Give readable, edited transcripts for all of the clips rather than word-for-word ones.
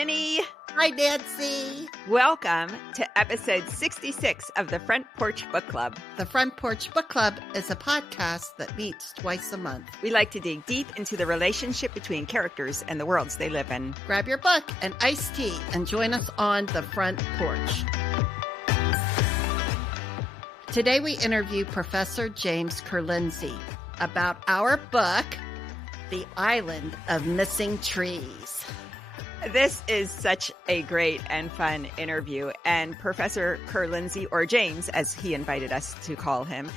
Vinny. Hi, Nancy. Welcome to episode 66 of the Front Porch Book Club. The Front Porch Book Club is a podcast that meets twice a month. We like to dig deep into the relationship between characters and the worlds they live in. Grab your book and iced tea and join us on the front porch. Today we interview Professor James Ker-Linsday about our book, The Island of Missing Trees. This is such a great and fun interview, and Professor Ker-Linsday, or James, as he invited us to call him,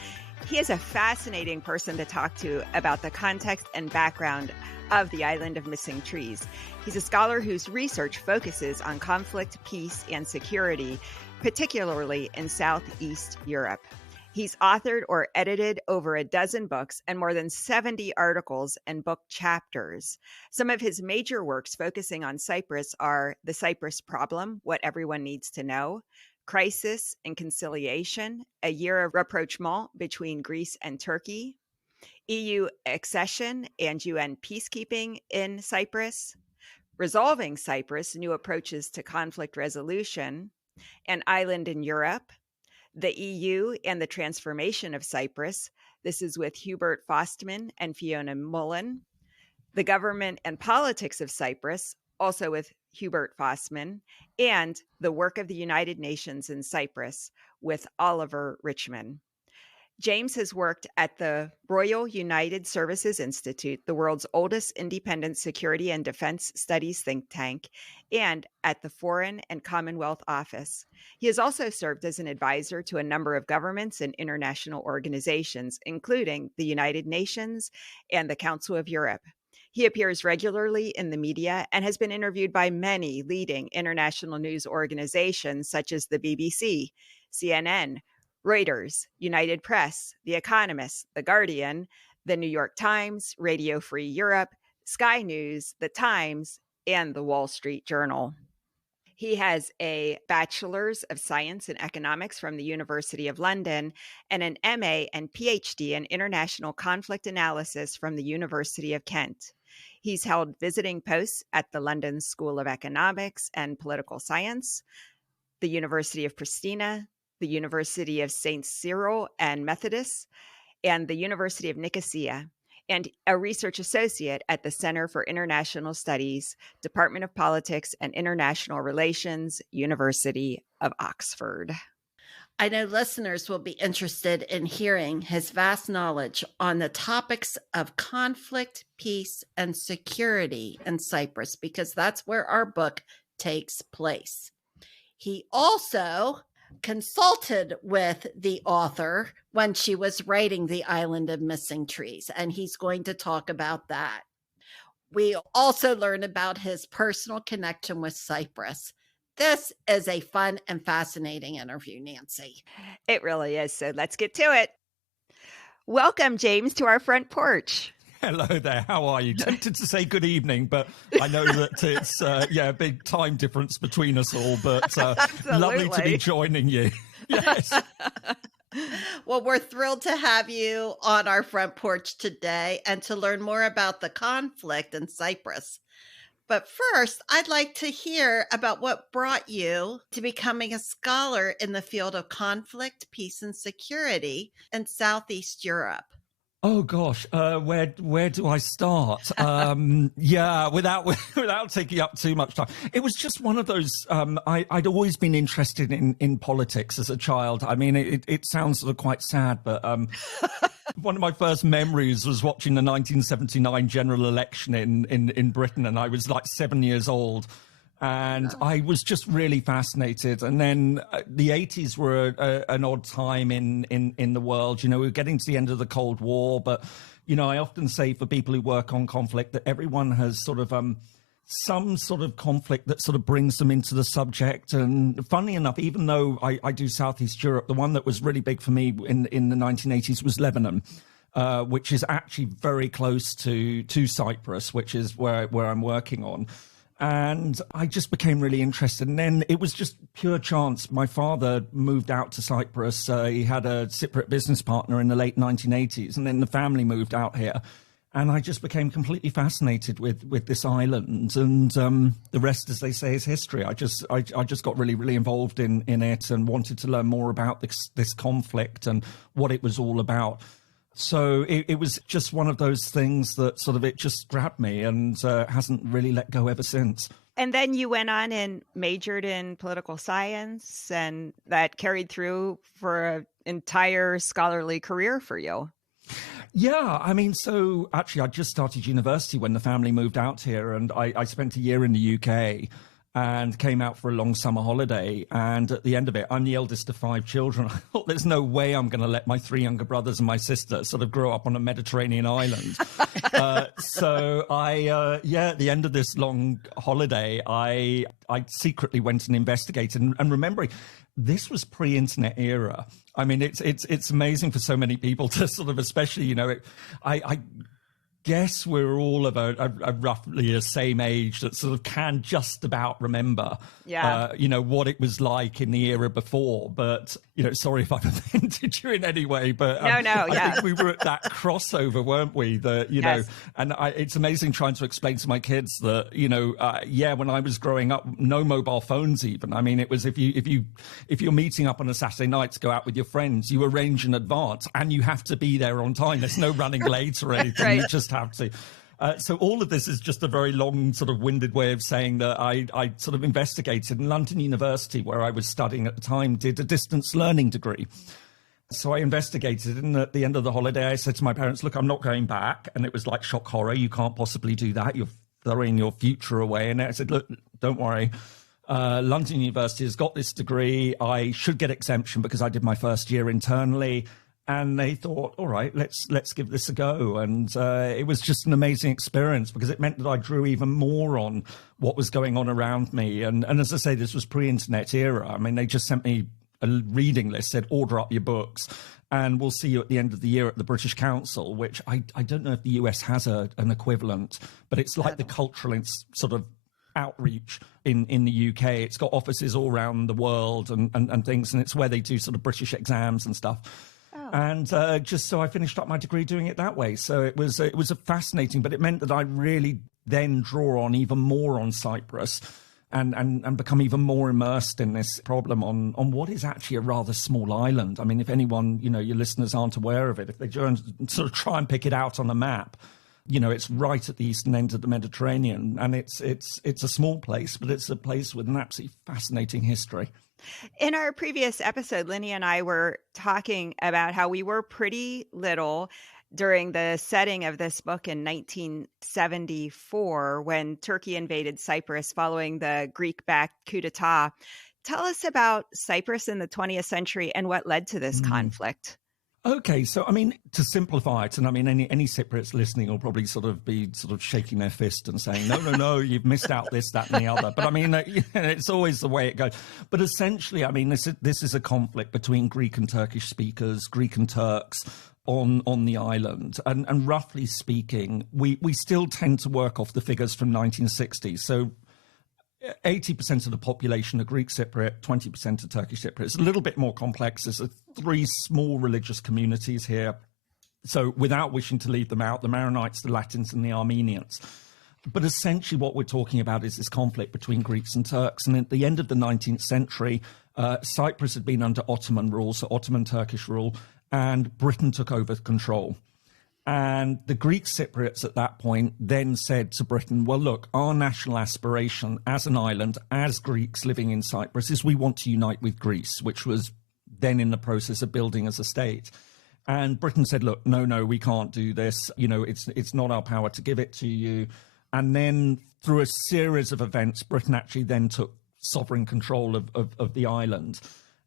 he is a fascinating person to talk to about the context and background of the Island of Missing Trees. He's a scholar whose research focuses on conflict, peace, and security, particularly in Southeast Europe. He's authored or edited over a dozen books and more than 70 articles and book chapters. Some of his major works focusing on Cyprus are The Cyprus Problem, What Everyone Needs to Know, Crisis and Conciliation, A Year of Rapprochement Between Greece and Turkey, EU Accession and UN Peacekeeping in Cyprus, Resolving Cyprus, New Approaches to Conflict Resolution, An Island in Europe, The EU and the Transformation of Cyprus. This is with Hubert Fostman and Fiona Mullen. The Government and Politics of Cyprus, also with Hubert Fostman. And The Work of the United Nations in Cyprus with Oliver Richman. James has worked at the Royal United Services Institute, the world's oldest independent security and defense studies think tank, and at the Foreign and Commonwealth Office. He has also served as an advisor to a number of governments and international organizations, including the United Nations and the Council of Europe. He appears regularly in the media and has been interviewed by many leading international news organizations such as the BBC, CNN, Reuters, United Press, The Economist, The Guardian, The New York Times, Radio Free Europe, Sky News, The Times, and The Wall Street Journal. He has a Bachelor's of Science in Economics from the University of London and an MA and PhD in International Conflict Analysis from the University of Kent. He's held visiting posts at the London School of Economics and Political Science, the University of Pristina, the University of St. Cyril and Methodist, and the University of Nicosia, and a research associate at the Center for International Studies, Department of Politics and International Relations, University of Oxford. I know listeners will be interested in hearing his vast knowledge on the topics of conflict, peace, and security in Cyprus, because that's where our book takes place. He also consulted with the author when she was writing The Island of Missing Trees, and he's going to talk about that. We also learn about his personal connection with Cyprus. This is a fun and fascinating interview, Nancy. It really is, so let's get to it. Welcome, James, to our front porch. Hello there. How are you? Tempted to say good evening, but I know that it's a big time difference between us all. But lovely to be joining you. Yes. Well, we're thrilled to have you on our front porch today and to learn more about the conflict in Cyprus. But first, I'd like to hear about what brought you to becoming a scholar in the field of conflict, peace, and security in Southeast Europe. Oh gosh, where do I start? Without taking up too much time, it was just one of those. I'd always been interested in politics as a child. I mean, it sounds sort of quite sad, but one of my first memories was watching the 1979 general election in Britain, and I was like 7 years old. And I was just really fascinated. And then the 80s were an odd time in the world. You know, we were getting to the end of the Cold War. But, you know, I often say for people who work on conflict that everyone has sort of some sort of conflict that sort of brings them into the subject. And funny enough, even though I do Southeast Europe, the one that was really big for me in the 1980s was Lebanon. Which is actually very close to Cyprus, which is where I'm working on. And I just became really interested. And then it was just pure chance. My father moved out to Cyprus. He had a Cypriot business partner in the late 1980s. And then the family moved out here. And I just became completely fascinated with this island, and the rest, as they say, is history. I just got really, really involved in it and wanted to learn more about this conflict and what it was all about. So it was just one of those things that sort of, it just grabbed me and hasn't really let go ever since. And then you went on and majored in political science, and that carried through for an entire scholarly career for you. Yeah, I mean, so actually I just started university when the family moved out here, and I spent a year in the UK and came out for a long summer holiday. And at the end of it, I'm the eldest of 5 children. I thought, there's no way I'm going to let my 3 younger brothers and my sister sort of grow up on a Mediterranean island. So at the end of this long holiday, I secretly went and investigated. And remembering, this was pre-internet era. I mean, it's amazing for so many people to sort of, especially, I guess we're all of a roughly the same age that sort of can just about remember, what it was like in the era before. But, sorry if I've offended you in any way, but I think we were at that crossover, weren't we? Yes. And it's amazing trying to explain to my kids that, when I was growing up, no mobile phones even. I mean, it was if you're meeting up on a Saturday night to go out with your friends, you arrange in advance and you have to be there on time. There's no running late or anything. Right. You just have to. So all of this is just a very long, sort of winded way of saying that I sort of investigated. In London University, where I was studying at the time, did a distance learning degree. So I investigated, and at the end of the holiday, I said to my parents, look, I'm not going back. And it was like shock horror. You can't possibly do that. You're throwing your future away. And I said, look, don't worry. London University has got this degree. I should get exemption because I did my first year internally. And they thought, all right, let's give this a go. And it was just an amazing experience because it meant that I drew even more on what was going on around me. And as I say, this was pre-internet era. I mean, they just sent me a reading list, said, order up your books, and we'll see you at the end of the year at the British Council, which I don't know if the US has an equivalent, but it's like the cultural sort of outreach in the UK. It's got offices all around the world and things, and it's where they do sort of British exams and stuff. And just so I finished up my degree doing it that way. So it was a fascinating, but it meant that I really then draw on even more on Cyprus and become even more immersed in this problem on what is actually a rather small island. I mean, if anyone, your listeners aren't aware of it, if they sort of try and pick it out on a map, it's right at the eastern end of the Mediterranean, and it's a small place, but it's a place with an absolutely fascinating history. In our previous episode, Linny and I were talking about how we were pretty little during the setting of this book in 1974 when Turkey invaded Cyprus following the Greek-backed coup d'etat. Tell us about Cyprus in the 20th century and what led to this conflict. Okay, so I mean, to simplify it, and I mean, any Cypriots listening will probably be shaking their fist and saying, no, you've missed out this, that, and the other. But I mean, it's always the way it goes. But essentially, I mean, this is a conflict between Greek and Turkish speakers, Greek and Turks on the island. And roughly speaking, we still tend to work off the figures from 1960s. So 80% of the population are Greek Cypriot, 20% are Turkish Cypriot. It's a little bit more complex. There's 3 small religious communities here. So without wishing to leave them out, the Maronites, the Latins, and the Armenians. But essentially what we're talking about is this conflict between Greeks and Turks. And at the end of the 19th century, Cyprus had been under Ottoman rule, so Ottoman Turkish rule, and Britain took over control. And the Greek Cypriots at that point then said to Britain, well, look, our national aspiration as an island, as Greeks living in Cyprus, is we want to unite with Greece, which was then in the process of building as a state. And Britain said, look, no, we can't do this. It's not our power to give it to you. And then through a series of events, Britain actually then took sovereign control of the island.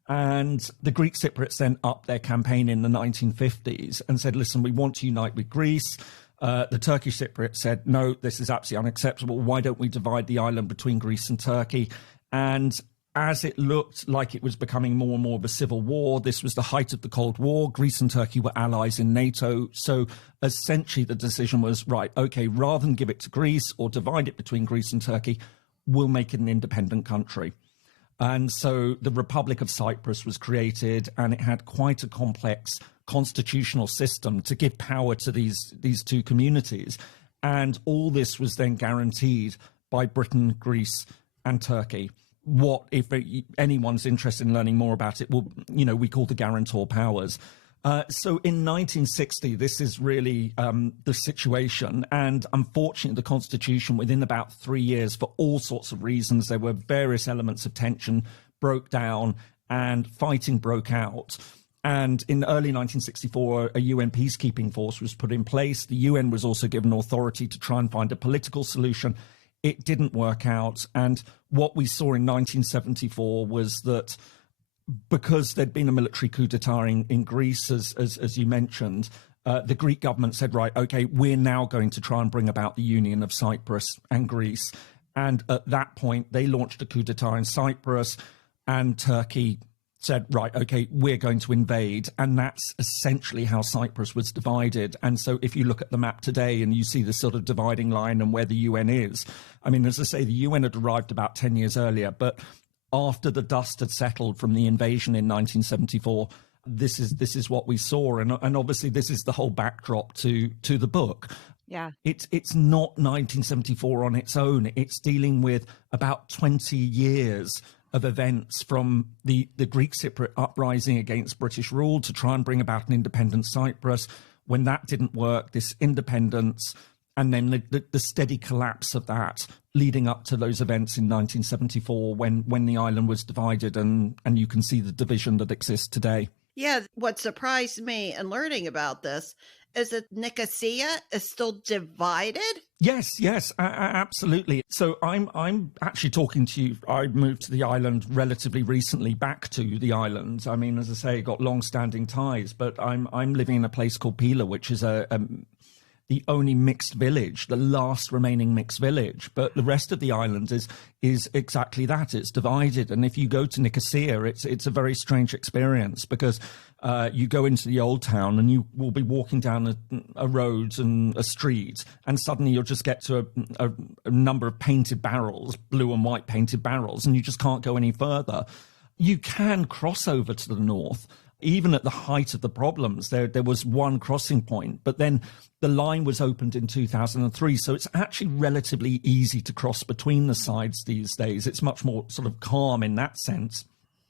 And the Greek Cypriots then upped their campaign in the 1950s and said, listen, we want to unite with Greece. The Turkish Cypriots said, no, this is absolutely unacceptable. Why don't we divide the island between Greece and Turkey? And as it looked like it was becoming more and more of a civil war, this was the height of the Cold War. Greece and Turkey were allies in NATO. So essentially the decision was, right, okay, rather than give it to Greece or divide it between Greece and Turkey, we'll make it an independent country. And so the Republic of Cyprus was created, and it had quite a complex constitutional system to give power to these two communities. And all this was then guaranteed by Britain, Greece, and Turkey. What, if anyone's interested in learning more about it, we call the guarantor powers. So in 1960, this is really the situation. And unfortunately, the Constitution, within about 3 years, for all sorts of reasons, there were various elements of tension, broke down and fighting broke out. And in early 1964, a UN peacekeeping force was put in place. The UN was also given authority to try and find a political solution. It didn't work out. And what we saw in 1974 was that because there'd been a military coup d'etat in Greece, as you mentioned, the Greek government said, right, okay, we're now going to try and bring about the union of Cyprus and Greece. And at that point, they launched a coup d'etat in Cyprus, and Turkey said, right, okay, we're going to invade. And that's essentially how Cyprus was divided. And so if you look at the map today and you see the sort of dividing line and where the UN is, I mean, as I say, the UN had arrived about 10 years earlier, but after the dust had settled from the invasion in 1974, this is what we saw. And obviously this is the whole backdrop to the book. Yeah. It's not 1974 on its own. It's dealing with about 20 years of events from the Greek Cypriot uprising against British rule to try and bring about an independent Cyprus. When that didn't work, this independence, and then the steady collapse of that leading up to those events in 1974 when the island was divided, and you can see the division that exists today. Yeah, what surprised me in learning about this is that Nicosia is still divided. Yes, absolutely. So I'm actually talking to you. I moved to the island relatively recently, back to the island. I mean, as I say, got long-standing ties, but I'm living in a place called Pila, which is the only mixed village, the last remaining mixed village. But the rest of the island is exactly that. It's divided. And if you go to Nicosia, it's a very strange experience, because you go into the old town and you will be walking down a road and a street, and suddenly you'll just get to a number of painted barrels, blue and white painted barrels, and you just can't go any further. You can cross over to the north. Even at the height of the problems, there was one crossing point, but then the line was opened in 2003. So it's actually relatively easy to cross between the sides these days. It's much more sort of calm in that sense.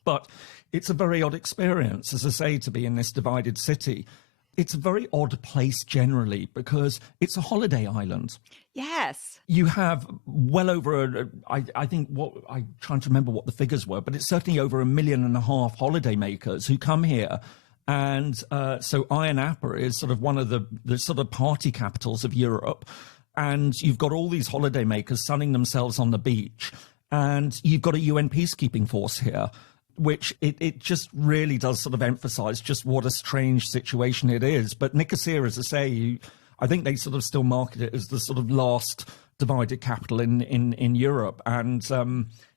But it's a very odd experience, as I say, to be in this divided city. It's a very odd place generally because it's a holiday island. Yes. You have well over, I think, I'm trying to remember what the figures were, but it's certainly over 1.5 million holidaymakers who come here. And so Ayia Napa is sort of one of the sort of party capitals of Europe. And you've got all these holidaymakers sunning themselves on the beach. And you've got a UN peacekeeping force here, which it just really does sort of emphasize just what a strange situation it is. But Nicosia, as I say, I think they sort of still market it as the sort of last divided capital in Europe. And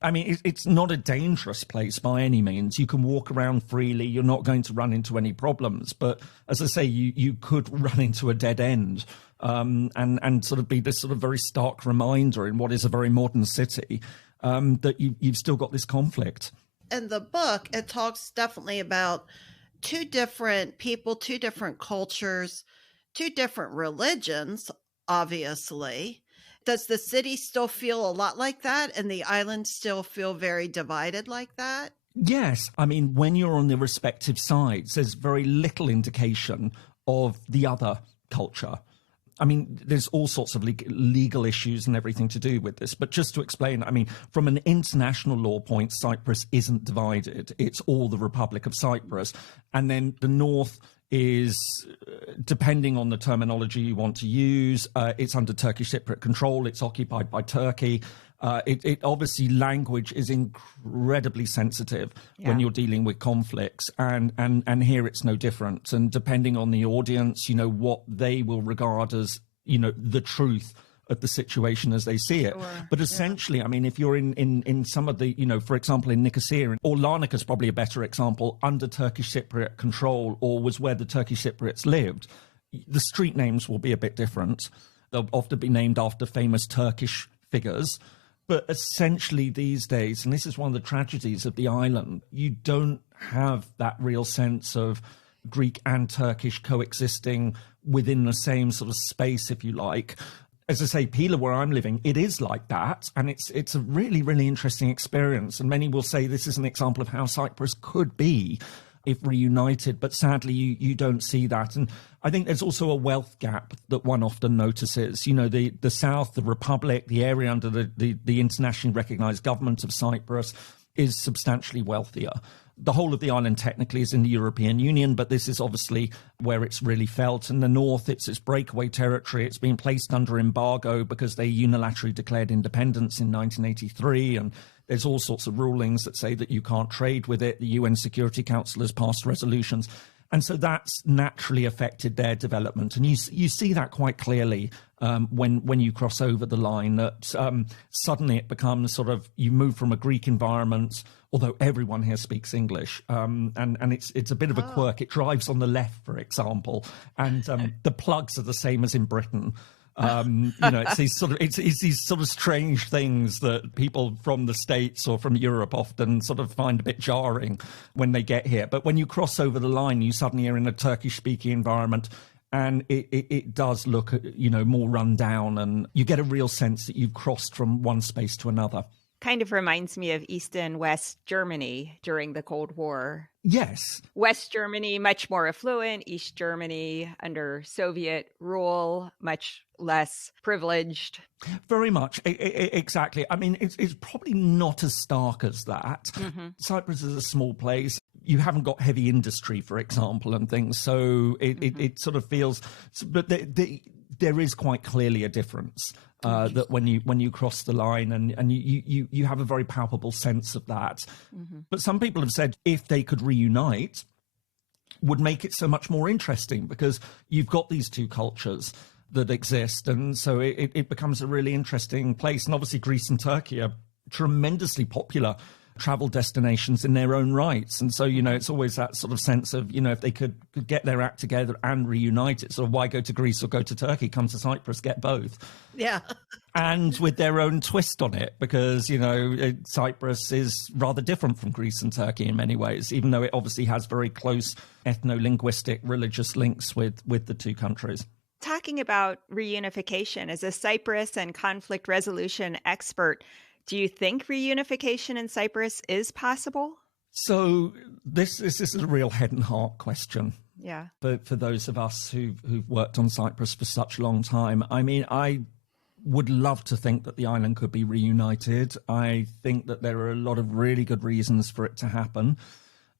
I mean, it's not a dangerous place by any means. You can walk around freely. You're not going to run into any problems. But as I say, you could run into a dead end and sort of be this sort of very stark reminder in what is a very modern city that you've still got this conflict. In the book, it talks definitely about two different people, two different cultures, two different religions, obviously. Does the city still feel a lot like that, and the island still feel very divided like that? Yes. I mean, when you're on the respective sides, there's very little indication of the other culture. I mean, there's all sorts of legal issues and everything to do with this. But just to explain, I mean, from an international law point, Cyprus isn't divided. It's all the Republic of Cyprus. And then the north is, depending on the terminology you want to use, it's under Turkish Cypriot control. It's occupied by Turkey. It obviously, language is incredibly sensitive when you're dealing with conflicts, and here it's no different. And depending on the audience, you know, what they will regard as, you know, the truth of the situation as they see it. Sure. But essentially, I mean, if you're in some of the, you know, for example, in Nicosia, or Larnaca is probably a better example, under Turkish Cypriot control, or was where the Turkish Cypriots lived, the street names will be a bit different. They'll often be named after famous Turkish figures. But essentially these days, and this is one of the tragedies of the island, you don't have that real sense of Greek and Turkish coexisting within the same sort of space, if you like. As I say, Pila, where I'm living, it is like that. And it's a really, really interesting experience. And many will say this is an example of how Cyprus could be if reunited. But sadly, you don't see that. And I think there's also a wealth gap that one often notices. You know, the South, the Republic, the area under the internationally recognised government of Cyprus is substantially wealthier. The whole of the island technically is in the European Union, but this is obviously where it's really felt. In the north, it's its breakaway territory. It's been placed under embargo because they unilaterally declared independence in 1983, and there's all sorts of rulings that say that you can't trade with it. The UN Security Council has passed resolutions. And so that's naturally affected their development. And you see that quite clearly when you cross over the line, that suddenly it becomes sort of, you move from a Greek environment, although everyone here speaks English, and it's a bit of a quirk. It drives on the left, for example, and the plugs are the same as in Britain. You know, it's these sort of strange things that people from the States or from Europe often sort of find a bit jarring when they get here. But when you cross over the line, you suddenly are in a Turkish-speaking environment, and it does look, you know, more run down, and you get a real sense that you've crossed from one space to another. Kind of reminds me of East and West Germany during the Cold War. Yes. West Germany, much more affluent. East Germany, under Soviet rule, much less privileged. Very much. Exactly. I mean, it's probably not as stark as that. Mm-hmm. Cyprus is a small place. You haven't got heavy industry, for example, and things. So it sort of feels... But there is quite clearly a difference. That when you cross the line, and you have a very palpable sense of that. Mm-hmm. But some people have said if they could reunite, would make it so much more interesting, because you've got these two cultures that exist, and so it becomes a really interesting place. And obviously Greece and Turkey are tremendously popular travel destinations in their own rights, and so, you know, it's always that sort of sense of, you know, if they could get their act together and reunite it, so why go to Greece or go to Turkey? Come to Cyprus, get both. Yeah. And with their own twist on it, because, you know, Cyprus is rather different from Greece and Turkey in many ways, even though it obviously has very close ethno-linguistic religious links with the two countries. Talking about reunification, as a Cyprus and conflict resolution expert, do you think reunification in Cyprus is possible? So this is a real head and heart question. Yeah. For those of us who've worked on Cyprus for such a long time. I mean, I would love to think that the island could be reunited. I think that there are a lot of really good reasons for it to happen.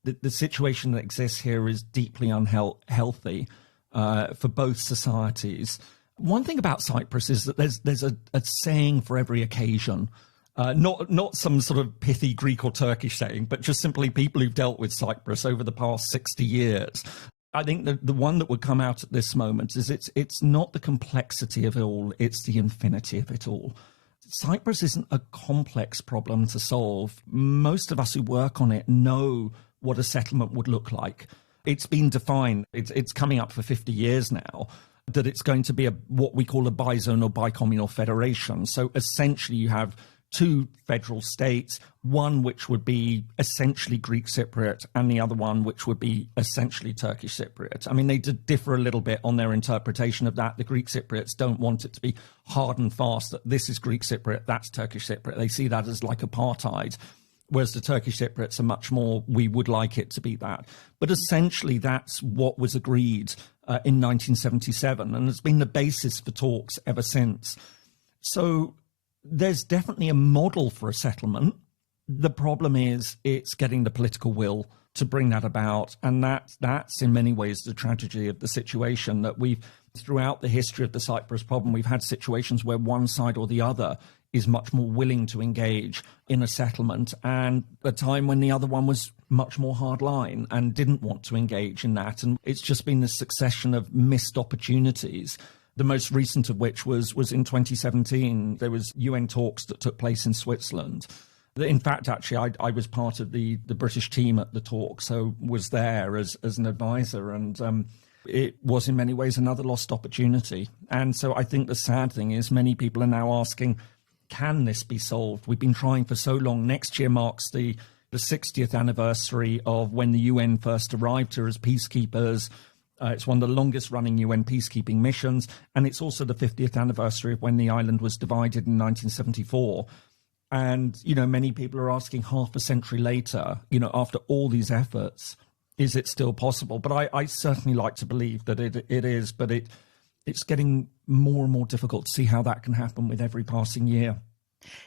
The situation that exists here is deeply unhealthy for both societies. One thing about Cyprus is that there's a saying for every occasion. Not some sort of pithy Greek or Turkish saying, but just simply people who've dealt with Cyprus over the past 60 years. I think the one that would come out at this moment is it's not the complexity of it all, it's the infinity of it all. Cyprus isn't a complex problem to solve. Most of us who work on it know what a settlement would look like. It's been defined, it's coming up for 50 years now, that it's going to be what we call a bizone or bicommunal federation. So essentially you have two federal states, one which would be essentially Greek Cypriot and the other one which would be essentially Turkish Cypriot. I mean, they differ a little bit on their interpretation of that. The Greek Cypriots don't want it to be hard and fast, that this is Greek Cypriot, that's Turkish Cypriot. They see that as like apartheid, whereas the Turkish Cypriots are much more, we would like it to be that. But essentially that's what was agreed in 1977, and it's been the basis for talks ever since. So there's definitely a model for a settlement. The problem is it's getting the political will to bring that about. And that's in many ways the tragedy of the situation, that we've, throughout the history of the Cyprus problem, we've had situations where one side or the other is much more willing to engage in a settlement, and a time when the other one was much more hardline and didn't want to engage in that. And it's just been this succession of missed opportunities. The most recent of which was in 2017. There was UN talks that took place in Switzerland. In fact, actually, I was part of the British team at the talk, so was there as an advisor, and it was in many ways another lost opportunity. And so I think the sad thing is many people are now asking, can this be solved? We've been trying for so long. Next year marks the 60th anniversary of when the UN first arrived here as peacekeepers. It's one of the longest running UN peacekeeping missions. And it's also the 50th anniversary of when the island was divided in 1974. And, many people are asking half a century later, after all these efforts, is it still possible? But I certainly like to believe that it is, but it's getting more and more difficult to see how that can happen with every passing year.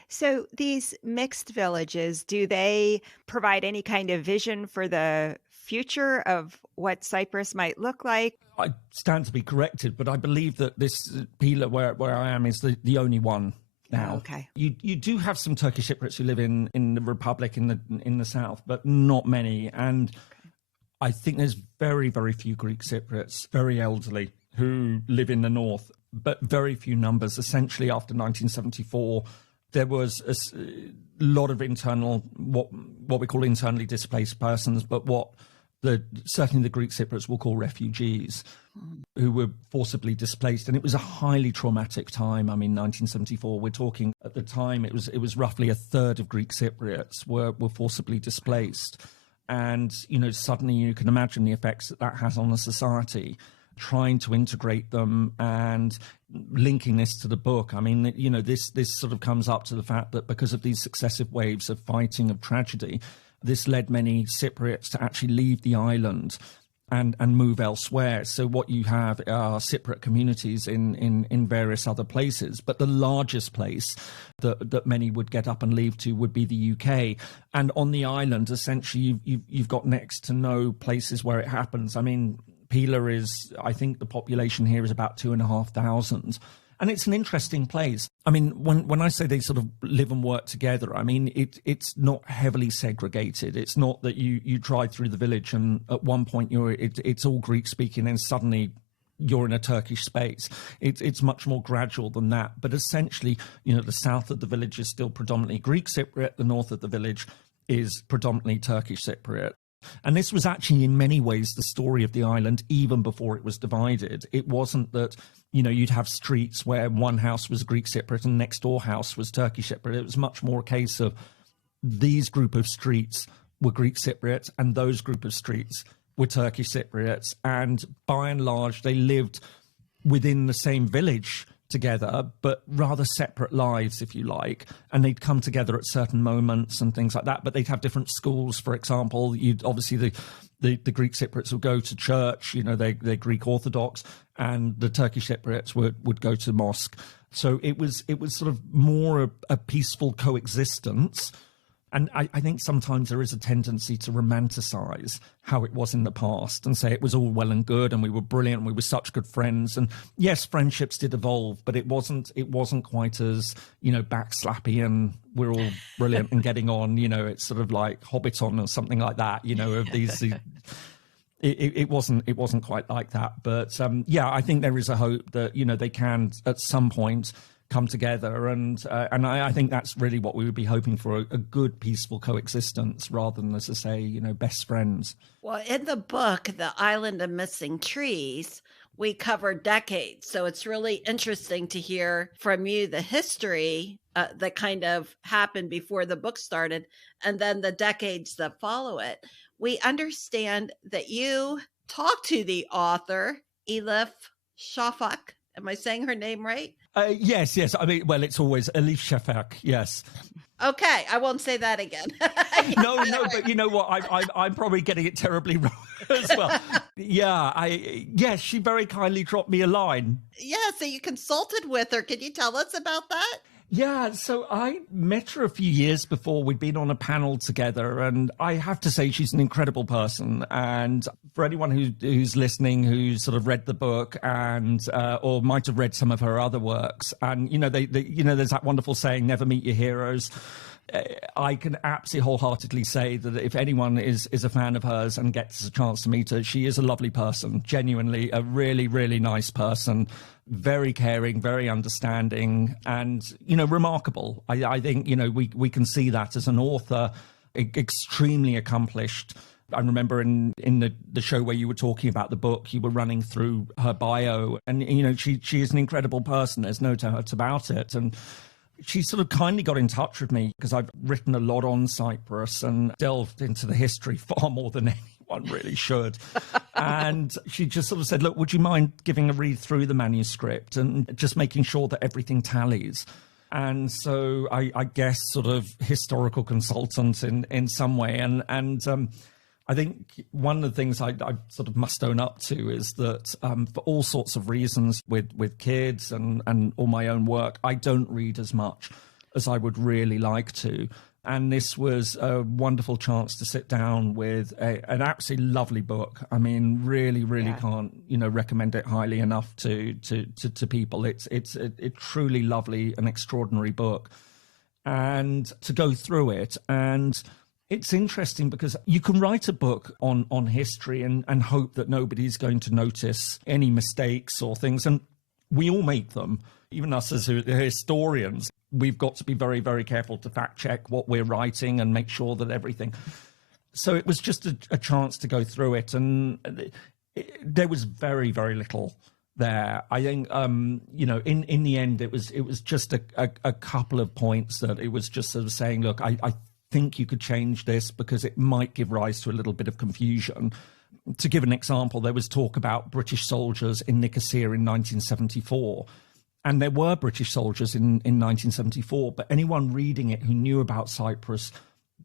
So these mixed villages, do they provide any kind of vision for the future of what Cyprus might look like? I stand to be corrected, but I believe that this Pila, where I am, is the only one now. Oh, okay. You do have some Turkish Cypriots who live in the Republic in the south, but not many. And I think there's very, very few Greek Cypriots, very elderly, who live in the north, but very few numbers. Essentially, after 1974, there was a lot of internal, what we call internally displaced persons, but certainly the Greek Cypriots will call refugees, who were forcibly displaced. And it was a highly traumatic time. I mean, 1974, we're talking at the time, it was roughly a third of Greek Cypriots were forcibly displaced. And, suddenly you can imagine the effects that has on a society, trying to integrate them and linking this to the book. I mean, this sort of comes up to the fact that because of these successive waves of fighting, of tragedy, this led many Cypriots to actually leave the island and move elsewhere. So what you have are Cypriot communities in various other places, but the largest place that many would get up and leave to would be the UK. And on the island, essentially, you've got next to no places where it happens. I mean, Pila I think the population here is about 2,500. And it's an interesting place. I mean, when I say they sort of live and work together, I mean, it's not heavily segregated. It's not that you drive through the village and at one point it's all Greek speaking and suddenly you're in a Turkish space. It's much more gradual than that. But essentially, the south of the village is still predominantly Greek Cypriot. The north of the village is predominantly Turkish Cypriot. And this was actually in many ways the story of the island even before it was divided. It wasn't that, you'd have streets where one house was Greek Cypriot and next door house was Turkish Cypriot. It was much more a case of these group of streets were Greek Cypriots and those group of streets were Turkish Cypriots. And by and large, they lived within the same village together, but rather separate lives, if you like, and they'd come together at certain moments and things like that. But they'd have different schools, for example. Obviously the Greek Cypriots would go to church, they're Greek Orthodox, and the Turkish Cypriots would go to mosque. So it was sort of more a peaceful coexistence. And I think sometimes there is a tendency to romanticize how it was in the past and say it was all well and good and we were brilliant and we were such good friends. And yes, friendships did evolve, but it wasn't quite as, backslappy and we're all brilliant and getting on, it's sort of like Hobbiton or something like that, of these. It wasn't quite like that. But I think there is a hope that, they can at some point come together, and I think that's really what we would be hoping for, a good peaceful coexistence rather than, as I say, best friends. Well, in the book, The Island of Missing Trees, we cover decades. So it's really interesting to hear from you the history that kind of happened before the book started and then the decades that follow it. We understand that you talked to the author, Elif Shafak. Am I saying her name right? Yes. I mean, well, it's always Elif Shafak. Yes. Okay, I won't say that again. No, but you know what? I'm probably getting it terribly wrong as well. Yeah, she very kindly dropped me a line. Yeah, so you consulted with her. Can you tell us about that? Yeah, so I met her a few years before. We'd been on a panel together, and I have to say she's an incredible person. And for anyone who's listening, who's sort of read the book and or might have read some of her other works, and there's that wonderful saying, "Never meet your heroes." I can absolutely wholeheartedly say that if anyone is a fan of hers and gets a chance to meet her, she is a lovely person, genuinely a really, really nice person. Very caring, very understanding, and remarkable. I think we can see that as an author, extremely accomplished. I remember in the show where you were talking about the book, you were running through her bio, and she is an incredible person. There's no doubt about it. And she sort of kindly got in touch with me because I've written a lot on Cyprus and delved into the history far more than anyone really should. And she just sort of said, look, would you mind giving a read through the manuscript and just making sure that everything tallies? And so I guess sort of historical consultant in some way. And I think one of the things I sort of must own up to is that for all sorts of reasons with kids and all my own work, I don't read as much as I would really like to. And this was a wonderful chance to sit down with an absolutely lovely book. I mean, really can't, recommend it highly enough to people. It's a truly lovely and extraordinary book. And to go through it, and it's interesting because you can write a book on history and hope that nobody's going to notice any mistakes or things. And we all make them. Even us as historians, we've got to be very, very careful to fact check what we're writing and make sure that everything. So it was just a chance to go through it. And there was very, very little there. I think, in the end, it was just a couple of points that it was just sort of saying, look, I think you could change this because it might give rise to a little bit of confusion. To give an example, there was talk about British soldiers in Nicosia in 1974. And there were British soldiers in 1974, but anyone reading it who knew about Cyprus,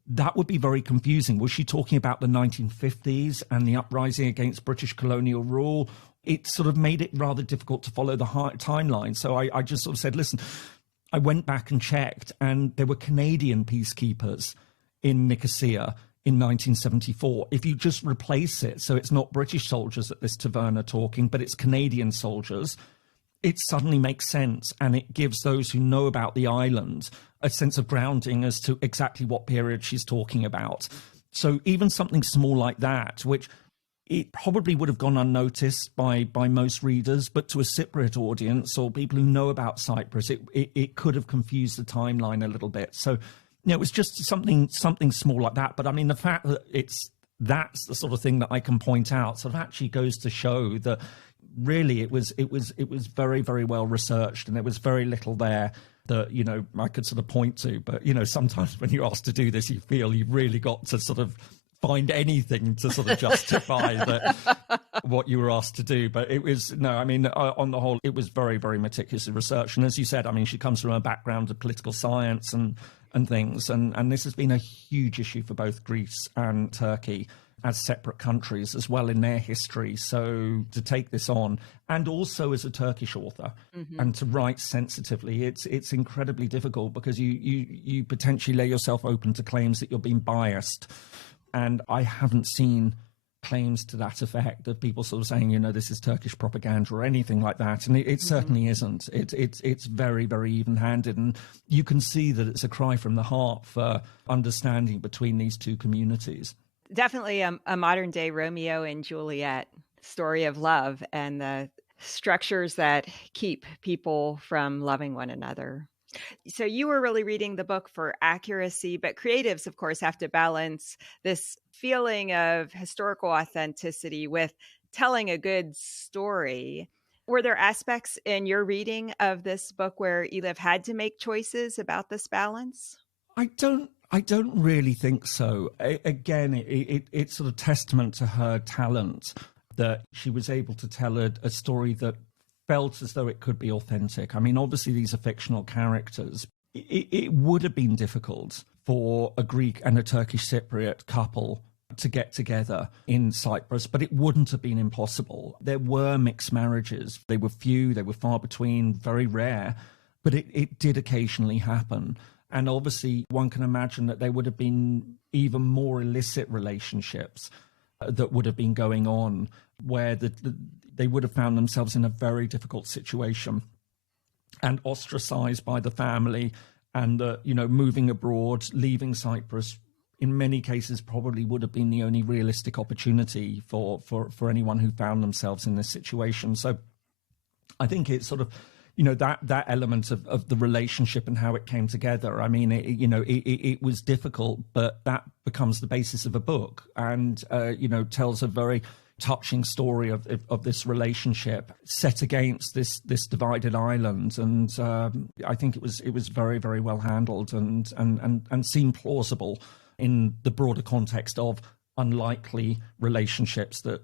that would be very confusing. Was she talking about the 1950s and the uprising against British colonial rule? It sort of made it rather difficult to follow the timeline. So I just sort of said, listen, I went back and checked, and there were Canadian peacekeepers in Nicosia in 1974. If you just replace it, so it's not British soldiers at this tavern talking, but it's Canadian soldiers, it suddenly makes sense, and it gives those who know about the island a sense of grounding as to exactly what period she's talking about. So even something small like that, which it probably would have gone unnoticed by most readers, but to a Cypriot audience or people who know about Cyprus, it could have confused the timeline a little bit. So, it was just something small like that. But I mean, the fact that that's the sort of thing that I can point out sort of actually goes to show that really it was very, very well researched, and there was very little there that, I could sort of point to. But, sometimes when you're asked to do this, you feel you've really got to sort of find anything to sort of justify what you were asked to do. But it was, on the whole, it was very, very meticulously researched. And as you said, I mean, she comes from a background of political science and things. And this has been a huge issue for both Greece and Turkey as separate countries as well in their history. So to take this on, and also as a Turkish author, and to write sensitively, it's incredibly difficult because you potentially lay yourself open to claims that you're being biased. And I haven't seen claims to that effect of people sort of saying, this is Turkish propaganda or anything like that. And it certainly isn't. It's very, very even-handed. And you can see that it's a cry from the heart for understanding between these two communities. Definitely a modern day Romeo and Juliet story of love and the structures that keep people from loving one another. So you were really reading the book for accuracy, but creatives, of course, have to balance this feeling of historical authenticity with telling a good story. Were there aspects in your reading of this book where Elif had to make choices about this balance? I don't really think so. Again, it's sort of testament to her talent that she was able to tell a story that felt as though it could be authentic. I mean, obviously these are fictional characters. It would have been difficult for a Greek and a Turkish Cypriot couple to get together in Cyprus, but it wouldn't have been impossible. There were mixed marriages. They were few, they were far between, very rare, but it did occasionally happen. And obviously one can imagine that there would have been even more illicit relationships that would have been going on, where they would have found themselves in a very difficult situation and ostracized by the family, and moving abroad, leaving Cyprus, in many cases probably would have been the only realistic opportunity for anyone who found themselves in this situation. So I think it's sort of, that element of the relationship and how it came together. I mean, it was difficult, but that becomes the basis of a book, and tells a very touching story of this relationship set against this divided island, and I think it was very, very well handled and seemed plausible in the broader context of unlikely relationships that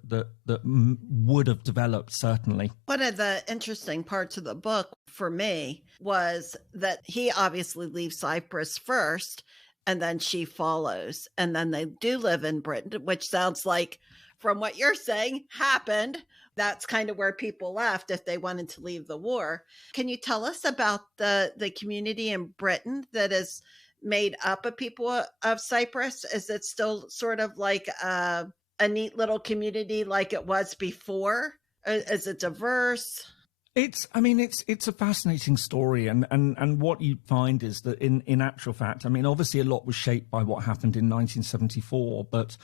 would have developed, certainly. One of the interesting parts of the book for me was that he obviously leaves Cyprus first, and then she follows, and then they do live in Britain, which sounds like, from what you're saying, happened. That's kind of where people left if they wanted to leave the war. Can you tell us about the community in Britain that is made up of people of Cyprus? Is it still sort of like a neat little community like it was before? Is it diverse? It's a fascinating story, and what you find is that in actual fact, I mean, obviously a lot was shaped by what happened in 1974, but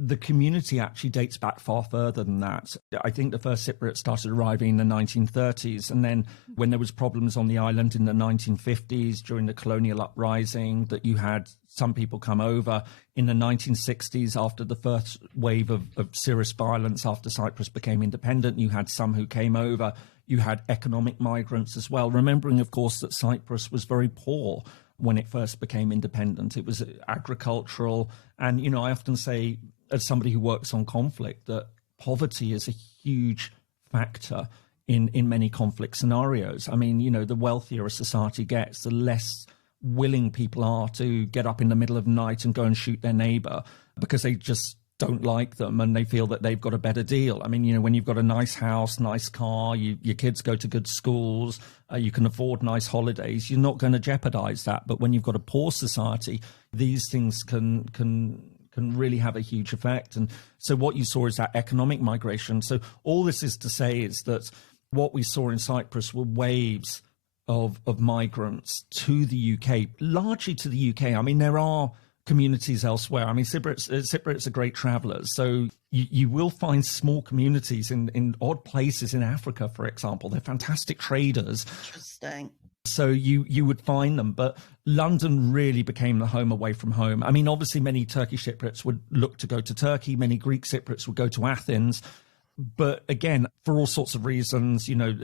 the community actually dates back far further than that. I think the first Cypriots started arriving in the 1930s, and then when there was problems on the island in the 1950s during the colonial uprising, that you had some people come over. In the 1960s, after the first wave of serious violence after Cyprus became independent, you had some who came over. You had economic migrants as well, remembering, of course, that Cyprus was very poor when it first became independent. It was agricultural. And, you know, I often say, as somebody who works on conflict, that poverty is a huge factor in many conflict scenarios. I mean, you know, the wealthier a society gets, the less willing people are to get up in the middle of the night and go and shoot their neighbor because they just don't like them and they feel that they've got a better deal. I mean, you know, when you've got a nice house, nice car, your kids go to good schools, you can afford nice holidays, you're not going to jeopardize that. But when you've got a poor society, these things can really have a huge effect. And so what you saw is that economic migration. So all this is to say is that what we saw in Cyprus were waves of migrants to the UK, largely to the UK. I mean, there are communities elsewhere. I mean, Cypriots are great travelers. So you will find small communities in odd places in Africa, for example. They're fantastic traders. Interesting. So you would find them. But London really became the home away from home. I mean, obviously, many Turkish Cypriots would look to go to Turkey. Many Greek Cypriots would go to Athens. But again, for all sorts of reasons, you know,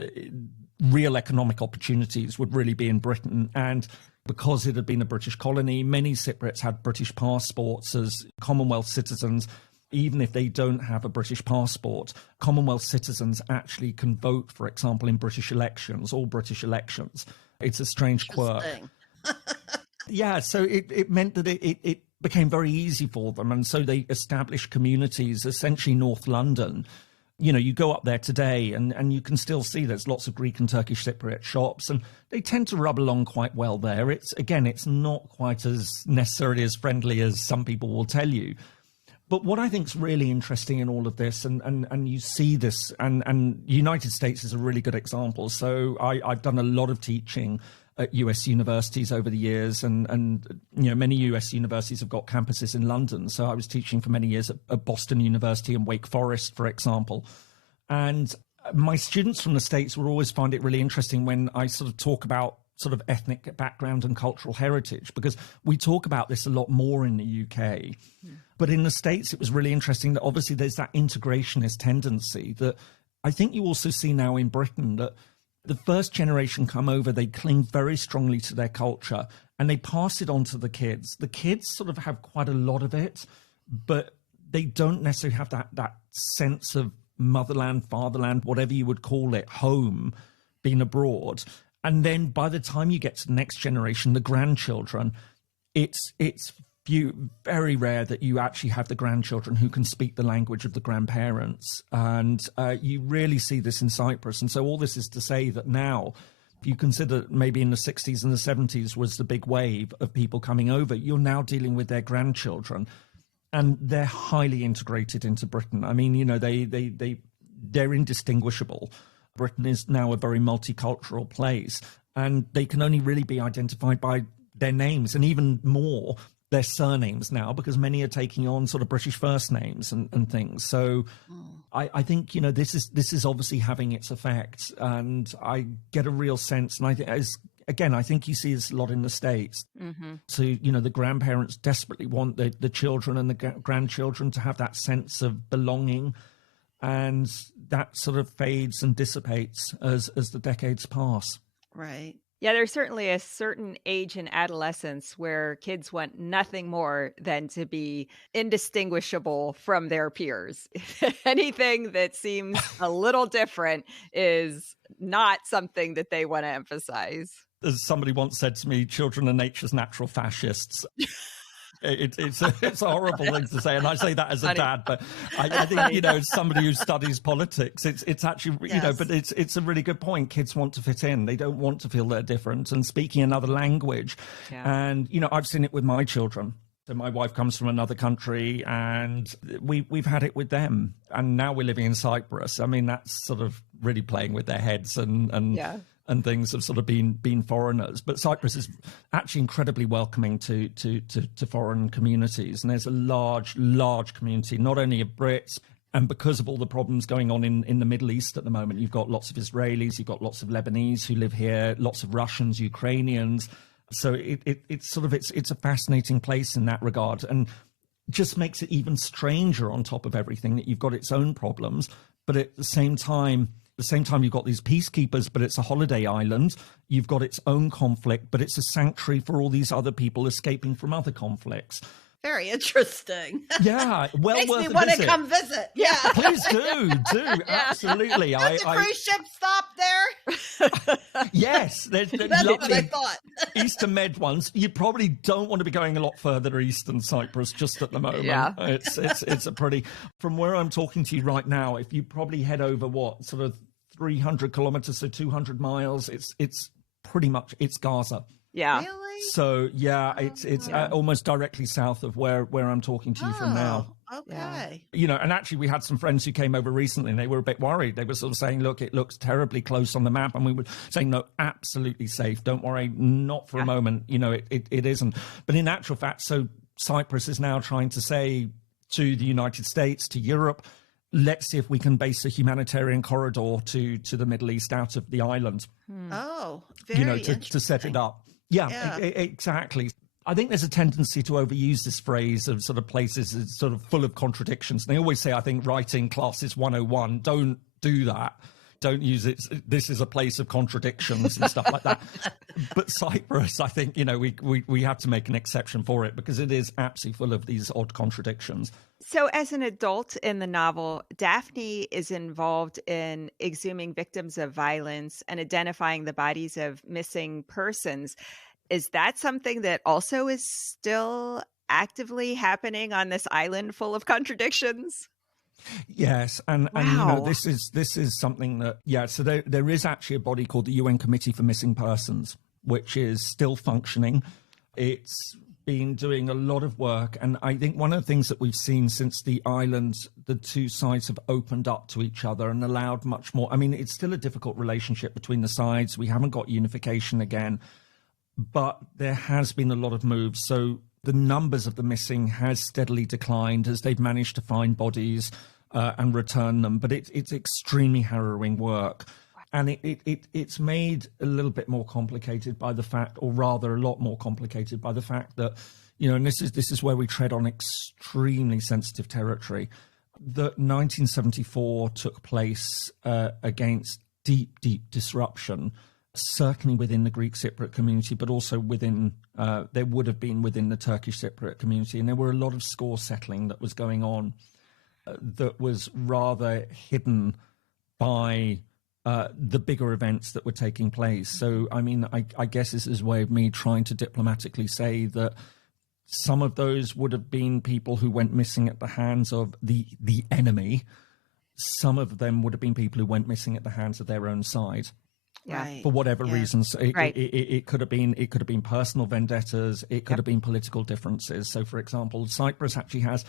real economic opportunities would really be in Britain. And because it had been a British colony, many Cypriots had British passports as Commonwealth citizens. Even if they don't have a British passport, Commonwealth citizens actually can vote, for example, in British elections, all British elections. It's a strange quirk. Yeah, so it meant that it became very easy for them. And so they established communities, essentially North London. You know, you go up there today and you can still see there's lots of Greek and Turkish Cypriot shops, and they tend to rub along quite well there. It's not quite as necessarily as friendly as some people will tell you. But what I think is really interesting in all of this, and you see this, and United States is a really good example. So I've done a lot of teaching at US universities over the years, and you know, many US universities have got campuses in London. So I was teaching for many years at Boston University and Wake Forest, for example. And my students from the States will always find it really interesting when I sort of talk about sort of ethnic background and cultural heritage, because we talk about this a lot more in the UK. But in the States, it was really interesting that obviously there's that integrationist tendency that I think you also see now in Britain, that the first generation come over, they cling very strongly to their culture and they pass it on to the kids. The kids sort of have quite a lot of it, but they don't necessarily have that sense of motherland, fatherland, whatever you would call it, home, being abroad. And then by the time you get to the next generation, the grandchildren, it's very rare that you actually have the grandchildren who can speak the language of the grandparents. And you really see this in Cyprus. And so all this is to say that now, if you consider maybe in the 60s and the 70s was the big wave of people coming over, you're now dealing with their grandchildren. And they're highly integrated into Britain. I mean, you know, they're indistinguishable. Britain is now a very multicultural place, and they can only really be identified by their names, and even more their surnames now, because many are taking on sort of British first names and things. So I think, you know, this is obviously having its effect, and I get a real sense, and I think you see this a lot in the States. Mm-hmm. So, you know, the grandparents desperately want the children and the grandchildren to have that sense of belonging. and that sort of fades and dissipates as the decades pass. Right. Yeah, there's certainly a certain age in adolescence where kids want nothing more than to be indistinguishable from their peers. Anything that seems a little different is not something that they want to emphasize. As somebody once said to me, children are nature's natural fascists. It's a horrible thing to say, and I say that as a dad. But I think, as somebody who studies politics, it's actually, but it's a really good point. Kids want to fit in; they don't want to feel they're different and speaking another language. Yeah. And I've seen it with my children. So my wife comes from another country, and we've had it with them, and now we're living in Cyprus. I mean, that's sort of really playing with their heads and things have sort of been foreigners. But Cyprus is actually incredibly welcoming to foreign communities. And there's a large community, not only of Brits, and because of all the problems going on in the Middle East at the moment, you've got lots of Israelis, you've got lots of Lebanese who live here, lots of Russians, Ukrainians. So it's a fascinating place in that regard, and just makes it even stranger on top of everything that you've got its own problems. But at the same time, you've got these peacekeepers, but it's a holiday island. You've got its own conflict, but it's a sanctuary for all these other people escaping from other conflicts. Very interesting. Yeah, well Makes worth me a want visit. to come visit. Yeah, please do, absolutely. Does the cruise ship stop there? Yes, there's That's lovely what I thought. Eastern Med ones. You probably don't want to be going a lot further east than Cyprus just at the moment. Yeah. It's a pretty. From where I'm talking to you right now, if you probably head over sort of 300 kilometers, so 200 miles, it's pretty much Gaza. Yeah. Really? So it's almost directly south of where I'm talking to you from now. Okay. And actually we had some friends who came over recently and they were a bit worried. They were sort of saying, look, it looks terribly close on the map. And we were saying, no, absolutely safe. Don't worry, not for a moment. It isn't. But in actual fact, so Cyprus is now trying to say to the United States, to Europe, let's see if we can base a humanitarian corridor to the Middle East out of the island. Oh, very interesting. To set it up. Yeah. Exactly. I think there's a tendency to overuse this phrase of sort of places as sort of full of contradictions. And they always say, I think writing classes 101, don't do that. Don't use it. This is a place of contradictions and stuff like that. But Cyprus, I think, we have to make an exception for it because it is absolutely full of these odd contradictions. So as an adult in the novel, Daphne is involved in exhuming victims of violence and identifying the bodies of missing persons. Is that something that also is still actively happening on this island full of contradictions? Yes, and Wow. this is something that so there is actually a body called the UN Committee for Missing Persons, which is still functioning. It's been doing a lot of work, and I think one of the things that we've seen since the two sides have opened up to each other and allowed much more. I mean, it's still a difficult relationship between the sides. We haven't got unification again, but there has been a lot of moves. So the numbers of the missing has steadily declined as they've managed to find bodies and return them. But it's extremely harrowing work. And it's made a little bit more complicated by the fact, or rather a lot more complicated by the fact that, and this is where we tread on extremely sensitive territory, that 1974 took place against deep disruption, certainly within the Greek Cypriot community, but also there would have been within the Turkish Cypriot community. And there were a lot of score settling that was going on that was rather hidden by the bigger events that were taking place. So, I mean, I guess this is a way of me trying to diplomatically say that some of those would have been people who went missing at the hands of the enemy. Some of them would have been people who went missing at the hands of their own side. Right. For whatever reasons. Right. It could have been personal vendettas. It could have been political differences. So, for example, Cyprus actually has,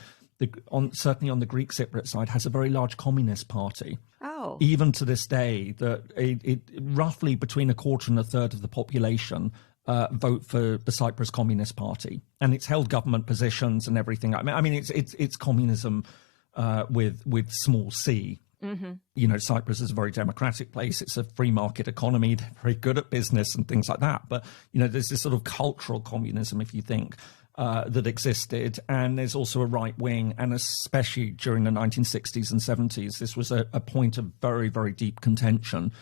certainly on the Greek Cypriot side, has a very large communist party. Oh. Even to this day, that it roughly between a quarter and a third of the population vote for the Cyprus Communist Party, and it's held government positions and everything. I mean, it's communism with small c. Mm-hmm. Cyprus is a very democratic place. It's a free market economy. They're very good at business and things like that. But, there's this sort of cultural communism, if you think. that existed, and there's also a right wing, and especially during the 1960s and 70s, this was a point of very, very deep contention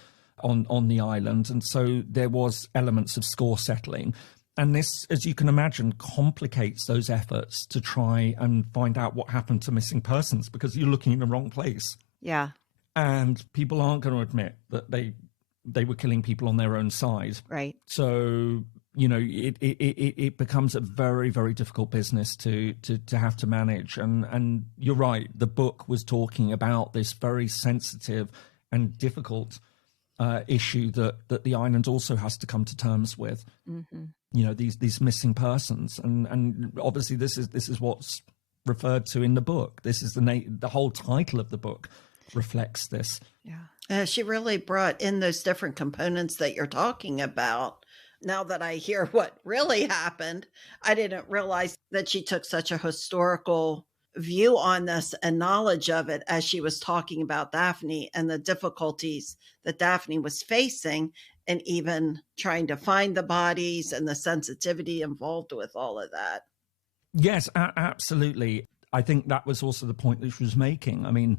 on the island, and so there was elements of score settling. And this, as you can imagine, complicates those efforts to try and find out what happened to missing persons, because you're looking in the wrong place. Yeah. And people aren't going to admit that they were killing people on their own side. Right. So, you know, it becomes a very, very difficult business to have to manage. And you're right, the book was talking about this very sensitive and difficult issue that the island also has to come to terms with. Mm-hmm. You know, these missing persons, and obviously this is what's referred to in the book. This is the whole title of the book reflects this. Yeah, she really brought in those different components that you're talking about. Now that I hear what really happened, I didn't realize that she took such a historical view on this and knowledge of it as she was talking about Daphne and the difficulties that Daphne was facing, and even trying to find the bodies and the sensitivity involved with all of that. Yes, absolutely. I think that was also the point that she was making. I mean,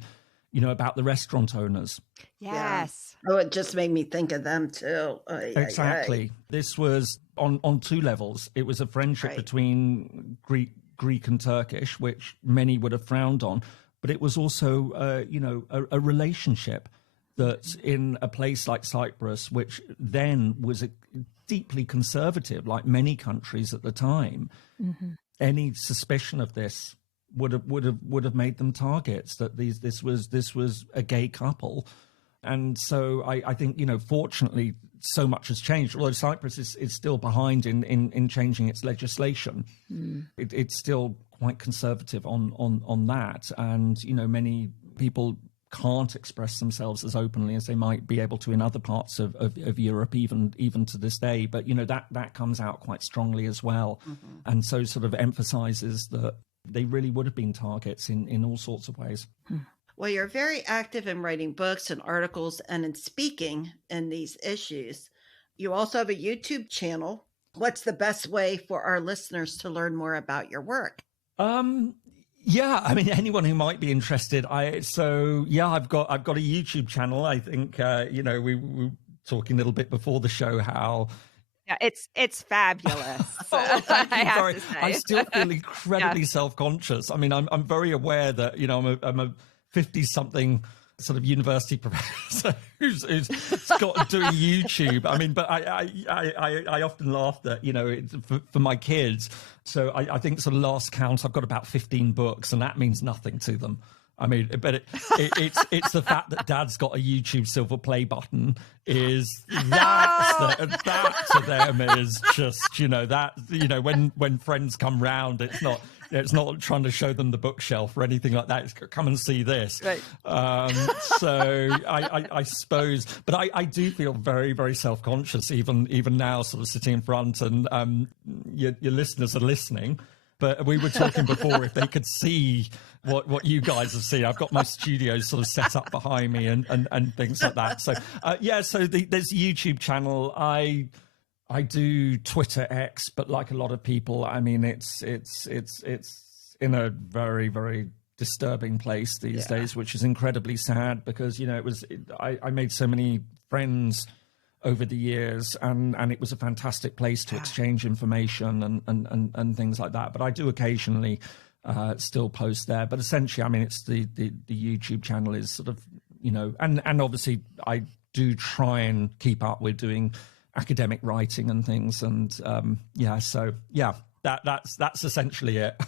you know, about the restaurant owners. Yes. Yeah. Oh, it just made me think of them too. Exactly. This was on two levels. It was a friendship between Greek and Turkish, which many would have frowned on, but it was also, you know, a relationship that in a place like Cyprus, which then was deeply conservative, like many countries at the time, any suspicion of this would have made them targets. That this was a gay couple, and so I think, you know, fortunately so much has changed. Although Cyprus is still behind in changing its legislation, it's still quite conservative on that, and you know, many people can't express themselves as openly as they might be able to in other parts of Europe, even to this day. But, you know, that comes out quite strongly as well. And so sort of emphasizes that they really would have been targets in all sorts of ways. Well, you're very active in writing books and articles and in speaking in these issues. You also have a YouTube channel. What's the best way for our listeners to learn more about your work? Yeah, I mean, anyone who might be interested. I've got a YouTube channel. I think you know, we were talking a little bit before the show how it's fabulous. I still feel incredibly self-conscious. I mean, I'm very aware that, you know, I'm a 50-something sort of university professor who's got doing YouTube. I mean, but I often laugh that, you know, for my kids. So I think sort of last count, I've got about 15 books, and that means nothing to them. I mean, but it's the fact that Dad's got a YouTube silver play button that to them is just, you know, that, you know, when friends come round, it's not trying to show them the bookshelf or anything like that. It's come and see this. Right. So I suppose, but I do feel very, very self-conscious even now, sort of sitting in front, and your listeners are listening. But we were talking before, if they could see what you guys have seen. I've got my studios sort of set up behind me and things like that. So so there's a YouTube channel. I do Twitter X, but like a lot of people, I mean, it's in a very, very disturbing place these days, which is incredibly sad, because, you know, I made so many friends over the years, and it was a fantastic place to exchange information and things like that. But I do occasionally still post there. But essentially, I mean, it's the YouTube channel is sort of, you know, and obviously I do try and keep up with doing academic writing and things, and that's essentially it.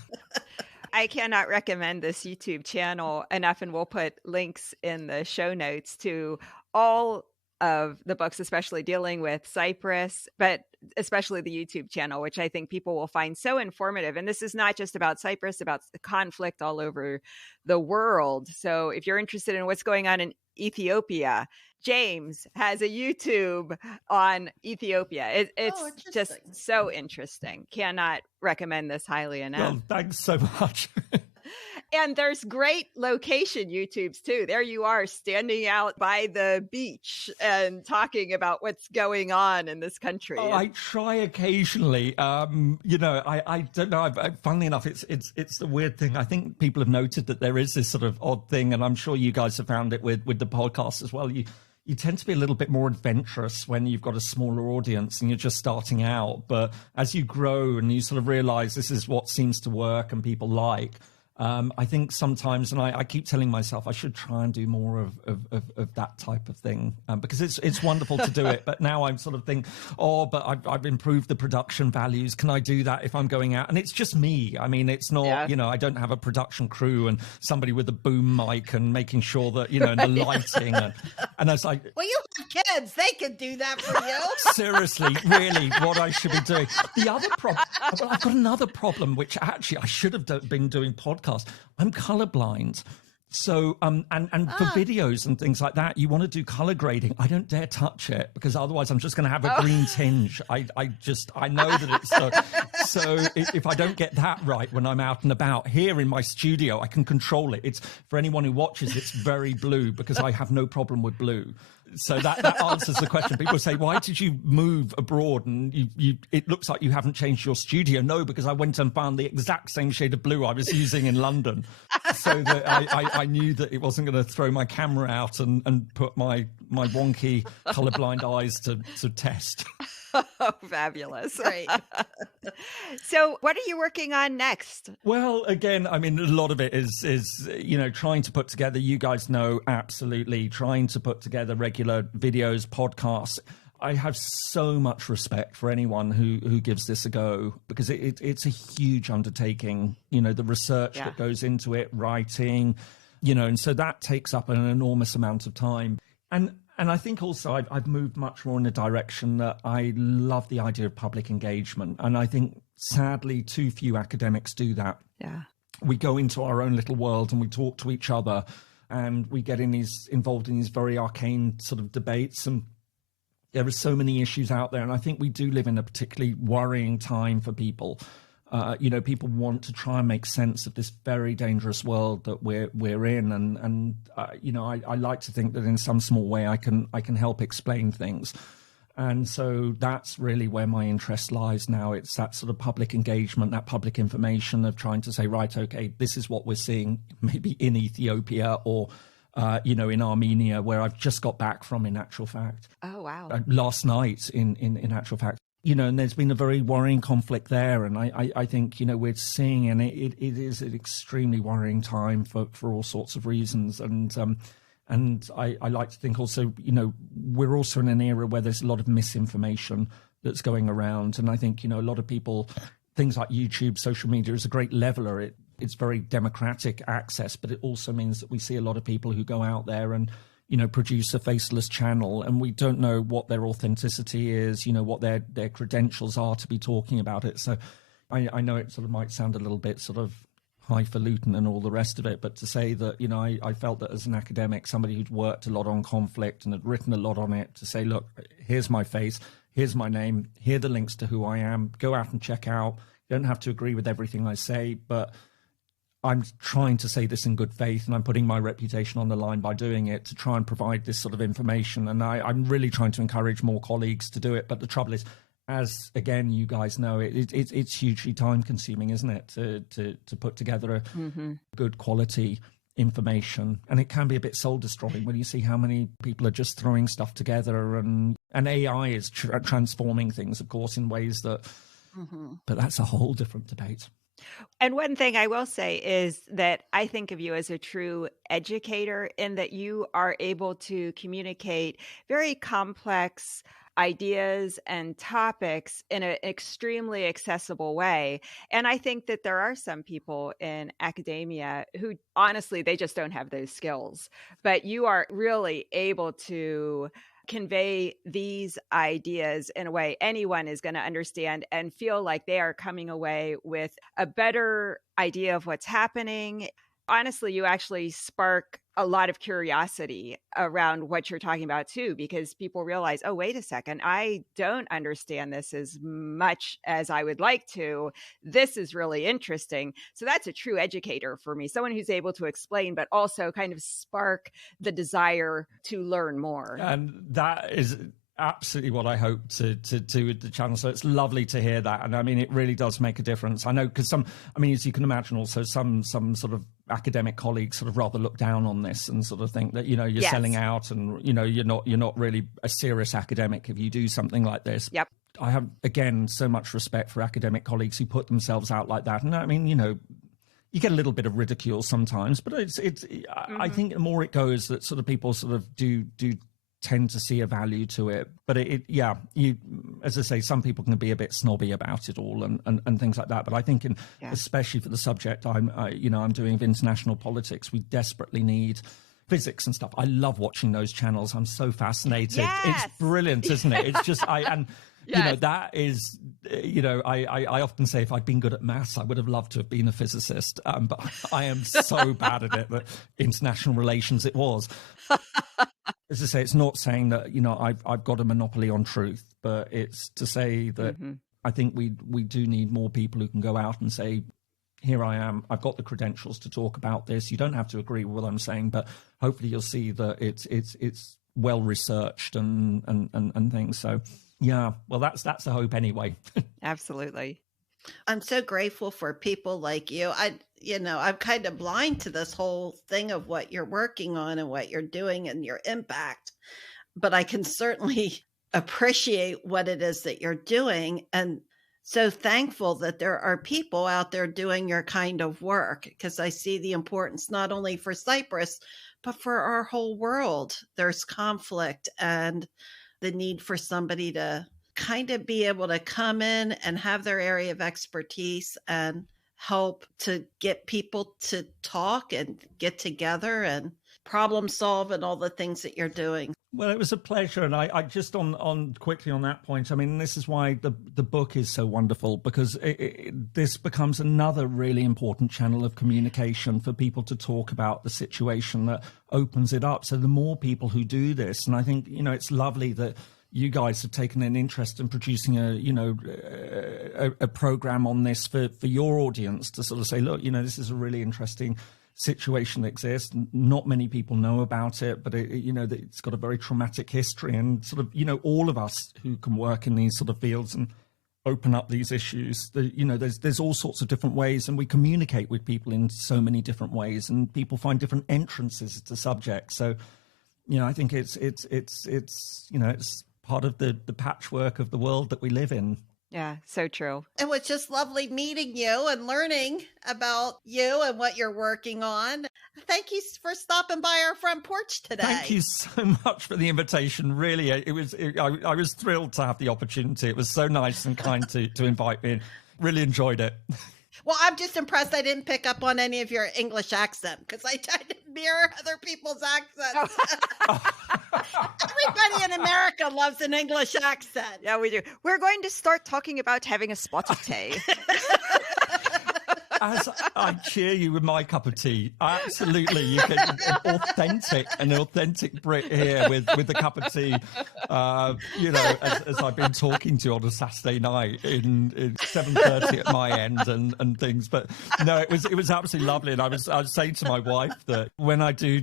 I cannot recommend this YouTube channel enough, and we'll put links in the show notes to all of the books, especially dealing with Cyprus, but especially the YouTube channel, which I think people will find so informative. And this is not just about Cyprus, about the conflict all over the world. So if you're interested in what's going on in Ethiopia, James has a YouTube on Ethiopia. It's just so interesting. Cannot recommend this highly enough. Well, thanks so much. And there's great location YouTubes too. There you are standing out by the beach and talking about what's going on in this country. Oh, I try occasionally. I don't know. Funnily enough, it's the weird thing. I think people have noted that there is this sort of odd thing, and I'm sure you guys have found it with the podcast as well. You tend to be a little bit more adventurous when you've got a smaller audience and you're just starting out. But as you grow and you sort of realize this is what seems to work and people like, I think sometimes, and I keep telling myself I should try and do more of that type of thing, because it's wonderful to do it. But now I'm sort of thinking, but I've improved the production values. Can I do that if I'm going out? And it's just me. I mean, it's not, I don't have a production crew and somebody with a boom mic and making sure that, and the lighting. And I was like, well, you have kids. They could do that for you. Seriously, really, what I should be doing. The other problem, well, I've got another problem, which actually I should have been doing podcasts. I'm colorblind. So, and for videos and things like that, you want to do color grading. I don't dare touch it because otherwise I'm just going to have a green tinge. I know that it's so if I don't get that right when I'm out and about here in my studio, I can control it. It's for anyone who watches, it's very blue because I have no problem with blue. So that answers the question. People say, why did you move abroad? And it looks like you haven't changed your studio. No, because I went and found the exact same shade of blue I was using in London. So that I knew that it wasn't going to throw my camera out and put my wonky colorblind eyes to test. Oh, fabulous. Right. So what are you working on next? Well, again, I mean, a lot of it is trying to put together, you guys know, absolutely, trying to put together regular videos, podcasts. I have so much respect for anyone who gives this a go because it's a huge undertaking, the research that goes into it, writing, and so that takes up an enormous amount of time. And I think also I've moved much more in the direction that I love the idea of public engagement. And I think, sadly, too few academics do that. Yeah. We go into our own little world and we talk to each other and we get involved in these very arcane sort of debates. And there are so many issues out there. And I think we do live in a particularly worrying time for people. People want to try and make sense of this very dangerous world that we're in, and I like to think that in some small way I can help explain things, and so that's really where my interest lies now. It's that sort of public engagement, that public information of trying to say, right, okay, this is what we're seeing, maybe in Ethiopia or in Armenia, where I've just got back from. In actual fact, oh wow, last night in actual fact. And there's been a very worrying conflict there. And I think, we're seeing, and it is an extremely worrying time for all sorts of reasons. And I like to think also, we're also in an era where there's a lot of misinformation that's going around. And I think, a lot of people, things like YouTube, social media is a great leveler. It's very democratic access, but it also means that we see a lot of people who go out there and, produce a faceless channel, and we don't know what their authenticity is, what their credentials are to be talking about it. So I know it sort of might sound a little bit sort of highfalutin and all the rest of it, but to say that, I felt that as an academic, somebody who'd worked a lot on conflict and had written a lot on it, to say, look, here's my face, here's my name, here are the links to who I am, go out and check out. You don't have to agree with everything I say, but I'm trying to say this in good faith, and I'm putting my reputation on the line by doing it to try and provide this sort of information. And I'm really trying to encourage more colleagues to do it. But the trouble is, as again, you guys know, it's hugely time consuming, isn't it, to put together a good quality information. And it can be a bit soul destroying when you see how many people are just throwing stuff together, and AI is transforming things, of course, in ways that, but that's a whole different debate. And one thing I will say is that I think of you as a true educator in that you are able to communicate very complex ideas and topics in an extremely accessible way. And I think that there are some people in academia who honestly, they just don't have those skills, but you are really able to convey these ideas in a way anyone is going to understand and feel like they are coming away with a better idea of what's happening. Honestly, you actually spark a lot of curiosity around what you're talking about too, because people realize, oh, wait a second, I don't understand this as much as I would like to. This is really interesting. So that's a true educator for me, someone who's able to explain, but also kind of spark the desire to learn more. And that is absolutely what I hope to do with the channel. So it's lovely to hear that. And I mean, it really does make a difference. I know because as you can imagine, also some sort of academic colleagues sort of rather look down on this and sort of think that, you're Yes. selling out and, you're not really a serious academic if you do something like this. Yep. I have, again, so much respect for academic colleagues who put themselves out like that. And I mean, you get a little bit of ridicule sometimes, but I think the more it goes that sort of people sort of do tend to see a value to it. But you, as I say, some people can be a bit snobby about it all and things like that. But I think especially for the subject I'm doing of international politics, we desperately need physics and stuff. I love watching those channels. I'm so fascinated. Yes. It's brilliant, isn't it? It's just, Yes. that is, I often say if I'd been good at maths, I would have loved to have been a physicist. But I am so bad at it that international relations it was. As I say, it's not saying that, I've got a monopoly on truth, but it's to say that I think we do need more people who can go out and say, here I am, I've got the credentials to talk about this. You don't have to agree with what I'm saying, but hopefully you'll see that it's well researched and things. So yeah, well, that's the hope anyway. Absolutely. I'm so grateful for people like you. I'm kind of blind to this whole thing of what you're working on and what you're doing and your impact, but I can certainly appreciate what it is that you're doing. And so thankful that there are people out there doing your kind of work, because I see the importance not only for Cyprus, but for our whole world. There's conflict and the need for somebody to kind of be able to come in and have their area of expertise and help to get people to talk and get together and problem solve and all the things that you're doing. Well, it was a pleasure. And I just on quickly on that point, I mean, this is why the book is so wonderful, because this becomes another really important channel of communication for people to talk about the situation that opens it up. So the more people who do this, and I think, it's lovely that you guys have taken an interest in producing a program on this for your audience to sort of say, look, this is a really interesting situation that exists. Not many people know about it, but it's got a very traumatic history, and sort of, all of us who can work in these sort of fields and open up these issues, there's all sorts of different ways, and we communicate with people in so many different ways, and people find different entrances to subjects. So, I think it's part of the patchwork of the world that we live in. Yeah, so true. It was just lovely meeting you and learning about you and what you're working on. Thank you for stopping by our front porch today. Thank you so much for the invitation. Really, I was thrilled to have the opportunity. It was so nice and kind to invite me. Really enjoyed it. Well, I'm just impressed I didn't pick up on any of your English accent, because I try to mirror other people's accents. Everybody in America loves an English accent. Yeah, we do. We're going to start talking about having a spot of tea. As I cheer you with my cup of tea, absolutely, you get an authentic Brit here with a cup of tea. As I've been talking to you on a Saturday night in 7:30 at my end and things. But no, it was absolutely lovely. And I was saying to my wife that when I do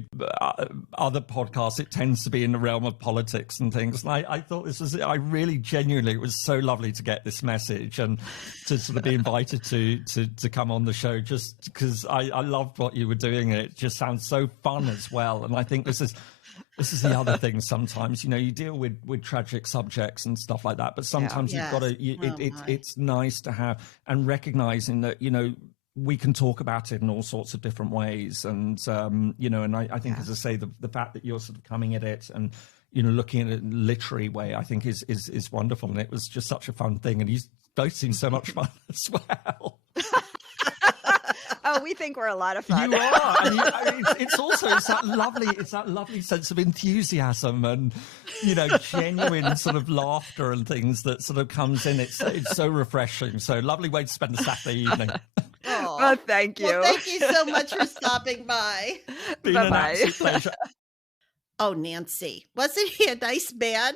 other podcasts, it tends to be in the realm of politics and things. And I thought I really genuinely, it was so lovely to get this message and to sort of be invited to come on the show, just because I loved what you were doing. It just sounds so fun as well. And I think this is the other thing. Sometimes, you deal with tragic subjects and stuff like that, but sometimes you've got to, it's nice to have, and recognizing that, we can talk about it in all sorts of different ways. And, and I think, as I say, the fact that you're sort of coming at it and, looking at it in a literary way, I think is wonderful. And it was just such a fun thing. And you both seem so much fun as well. Oh, we think we're a lot of fun. You are. And it's that lovely sense of enthusiasm and, genuine sort of laughter and things that sort of comes in. It's so refreshing. So lovely way to spend a Saturday evening. Well, Oh, thank you. Well, thank you so much for stopping by. Been an Bye-bye. absolute pleasure. Oh, Nancy, wasn't he a nice man?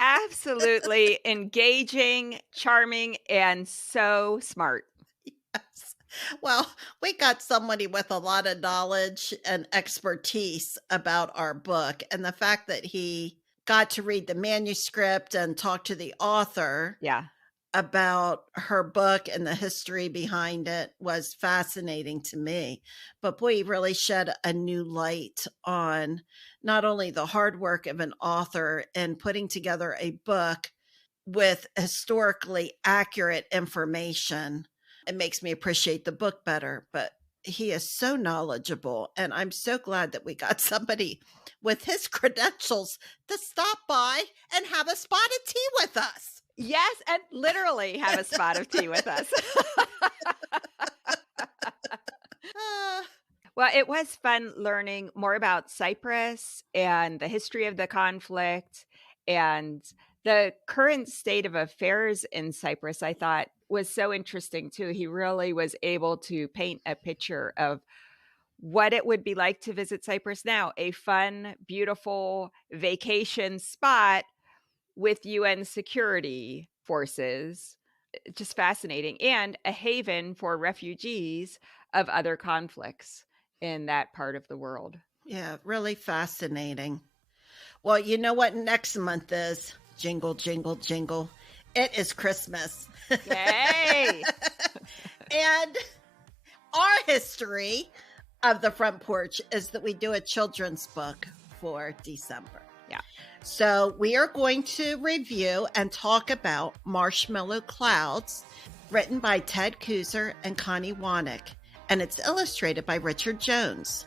Absolutely engaging, charming, and so smart. Yes. Well, we got somebody with a lot of knowledge and expertise about our book. And the fact that he got to read the manuscript and talk to the author Yeah. about her book and the history behind it was fascinating to me. But boy, he really shed a new light on not only the hard work of an author in putting together a book with historically accurate information. It makes me appreciate the book better, but he is so knowledgeable. And I'm so glad that we got somebody with his credentials to stop by and have a spot of tea with us. Yes, and literally have a spot of tea with us. Well, it was fun learning more about Cyprus and the history of the conflict and the current state of affairs in Cyprus. I thought was so interesting too. He really was able to paint a picture of what it would be like to visit Cyprus now, a fun, beautiful vacation spot with UN security forces. Just fascinating. And a haven for refugees of other conflicts in that part of the world. Yeah, really fascinating. Well, you know what next month is? Jingle, jingle, jingle. It is Christmas. Yay! And our history of the front porch is that we do a children's book for December. Yeah. So we are going to review and talk about Marshmallow Clouds, written by Ted Kuser and Connie Wanick, and it's illustrated by Richard Jones.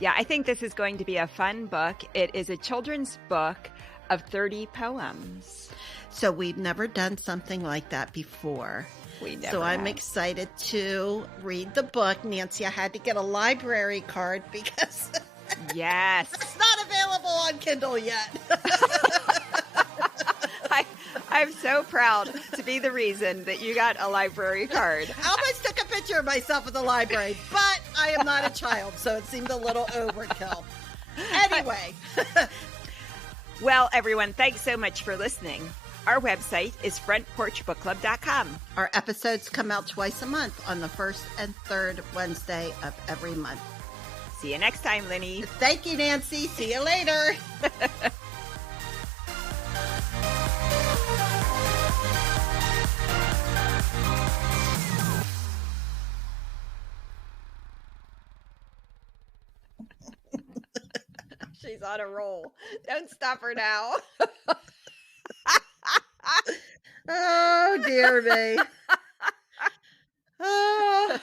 Yeah, I think this is going to be a fun book. It is a children's book of 30 poems. So we've never done something like that before. We never So I'm have. excited to read the book. Nancy, I had to get a library card because Yes. it's not available on Kindle yet. I'm so proud to be the reason that you got a library card. I almost took a picture of myself at the library, but I am not a child, so it seemed a little overkill. Anyway. Well, everyone, thanks so much for listening. Our website is frontporchbookclub.com. Our episodes come out twice a month on the first and third Wednesday of every month. See you next time, Lenny. Thank you, Nancy. See you later. She's on a roll. Don't stop her now. Oh, dear me. Oh.